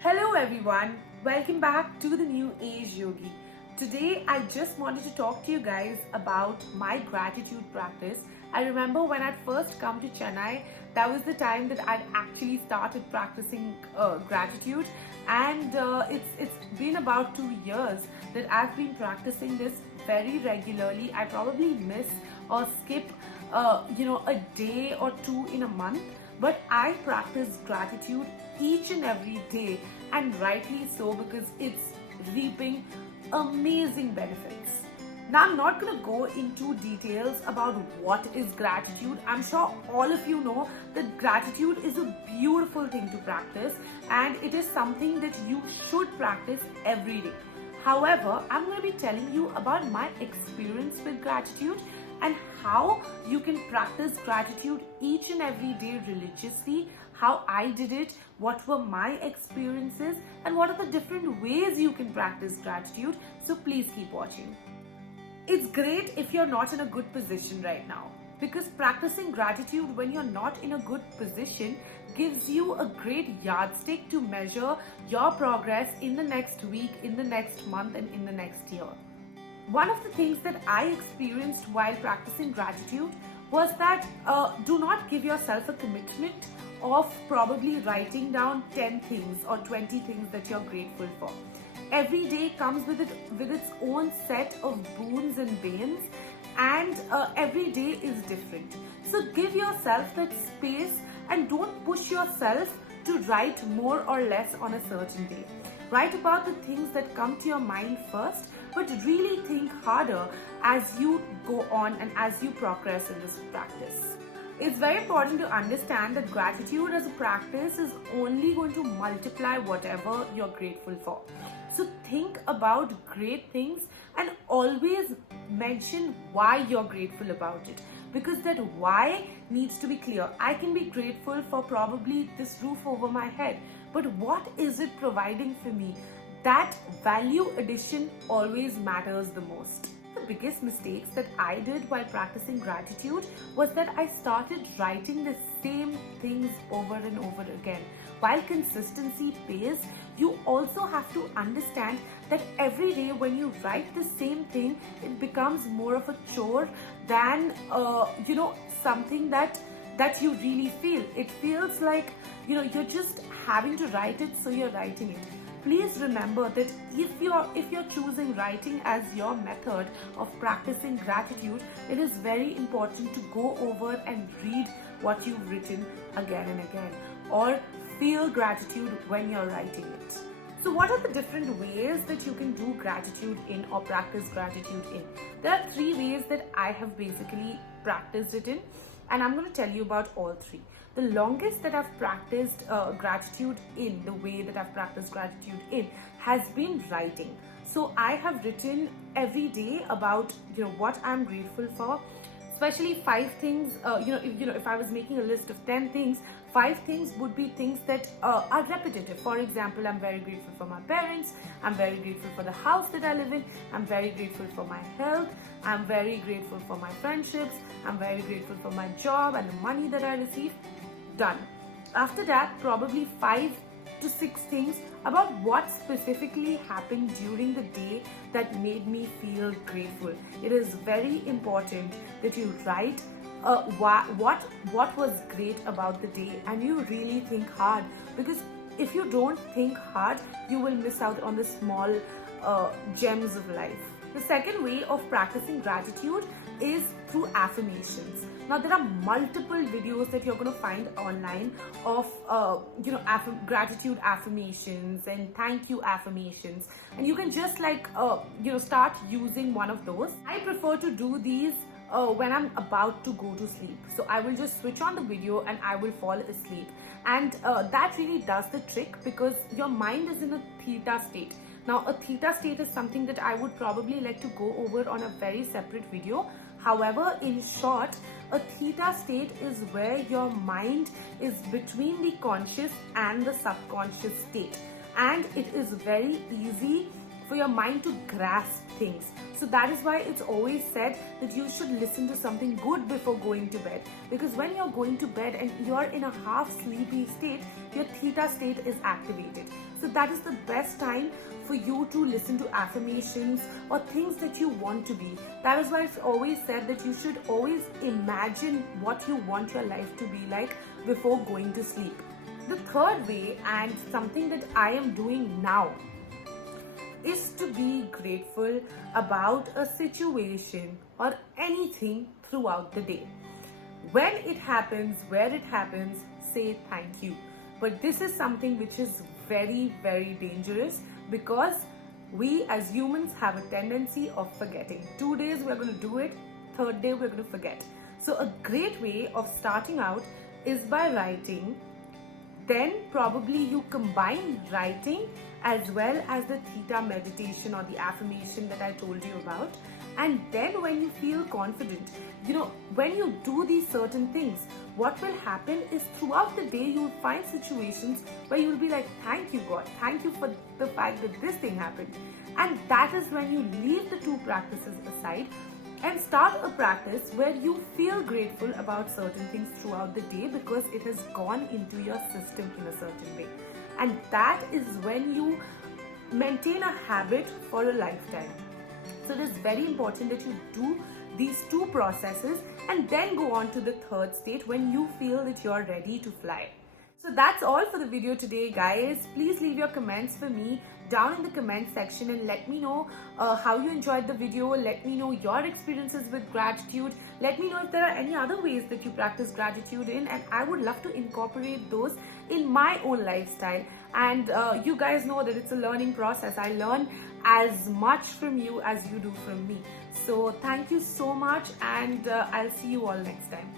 Hello everyone, welcome back to the New Age Yogi. Today I just wanted to talk to you guys about my gratitude practice. I remember when I'd first come to Chennai, that was the time that I'd actually started practicing gratitude, and it's been about 2 years that I've been practicing this very regularly. I probably miss or skip a day or two in a month, but I practice gratitude each and every day, and rightly so, because it's reaping amazing benefits. Now, I'm not going to go into details about what is gratitude. I'm sure all of you know that gratitude is a beautiful thing to practice, and it is something that you should practice every day. However, I'm going to be telling you about my experience with gratitude and how you can practice gratitude each and every day religiously, how I did it, what were my experiences, and what are the different ways you can practice gratitude. So please keep watching. It's great if you're not in a good position right now, because practicing gratitude when you're not in a good position gives you a great yardstick to measure your progress in the next week, in the next month, and in the next year. One of the things that I experienced while practicing gratitude was that do not give yourself a commitment of probably writing down 10 things or 20 things that you're grateful for. Every day comes with its own set of boons and banes, and every day is different. So give yourself that space and don't push yourself to write more or less on a certain day. Write about the things that come to your mind first, but really think harder as you go on and as you progress in this practice. It's very important to understand that gratitude as a practice is only going to multiply whatever you're grateful for. So think about great things and always mention why you're grateful about it, because that why needs to be clear. I can be grateful for probably this roof over my head, but what is it providing for me? That value addition always matters the most. The biggest mistakes that I did while practicing gratitude was that I started writing the same things over and over again. While consistency pays, you also have to understand that every day when you write the same thing, it becomes more of a chore than something that you really feel. It feels like you're just having to write it, so you're writing it. Please remember that if you're choosing writing as your method of practicing gratitude, it is very important to go over and read what you've written again and again, or feel gratitude when you're writing it. So what are the different ways that you can do gratitude in or practice gratitude in? There are 3 ways that I have basically practiced it in, and I'm going to tell you about all 3. The longest that I've practiced gratitude in, the way that I've practiced gratitude in, has been writing. So I have written every day about what I'm grateful for, especially 5 things. If I was making a list of 10 things, 5 things would be things that are repetitive. For example, I'm very grateful for my parents, I'm very grateful for the house that I live in, I'm very grateful for my health, I'm very grateful for my friendships, I'm very grateful for my job and the money that I receive. Done. After that, probably 5 to 6 things about what specifically happened during the day that made me feel grateful. It is very important that you write what was great about the day, and you really think hard, because if you don't think hard, you will miss out on the small gems of life. The second way of practicing gratitude is through affirmations. Now, there are multiple videos that you're going to find online of gratitude affirmations and thank you affirmations, and you can just start using one of those. I prefer to do these when I'm about to go to sleep. So I will just switch on the video and I will fall asleep, and that really does the trick, because your mind is in a theta state. Now, a theta state is something that I would probably like to go over on a very separate video. However, in short, a theta state is where your mind is between the conscious and the subconscious state, and it is very easy for your mind to grasp things. So that is why it's always said that you should listen to something good before going to bed, because when you're going to bed and you're in a half sleepy state, your theta state is activated. So that is the best time for you to listen to affirmations or things that you want to be. That is why it's always said that you should always imagine what you want your life to be like before going to sleep. The third way, and something that I am doing now, is to be grateful about a situation or anything throughout the day. When it happens, where it happens, say thank you. But this is something which is very, very dangerous because we as humans have a tendency of forgetting. 2 days we're going to do it, third day we're going to forget. So a great way of starting out is by writing. Then probably you combine writing as well as the theta meditation or the affirmation that I told you about. And then when you feel confident, when you do these certain things, what will happen is throughout the day you'll find situations where you'll be like, thank you God, thank you for the fact that this thing happened. And that is when you leave the two practices aside and start a practice where you feel grateful about certain things throughout the day because it has gone into your system in a certain way. And that is when you maintain a habit for a lifetime. So it is very important that you do these two processes and then go on to the third state when you feel that you're ready to fly. So that's all for the video today, guys. Please leave your comments for me down in the comment section and let me know how you enjoyed the video. Let me know your experiences with gratitude. Let me know if there are any other ways that you practice gratitude in, and I would love to incorporate those in my own lifestyle. And you guys know that it's a learning process. I learn as much from you as you do from me. So thank you so much, and I'll see you all next time.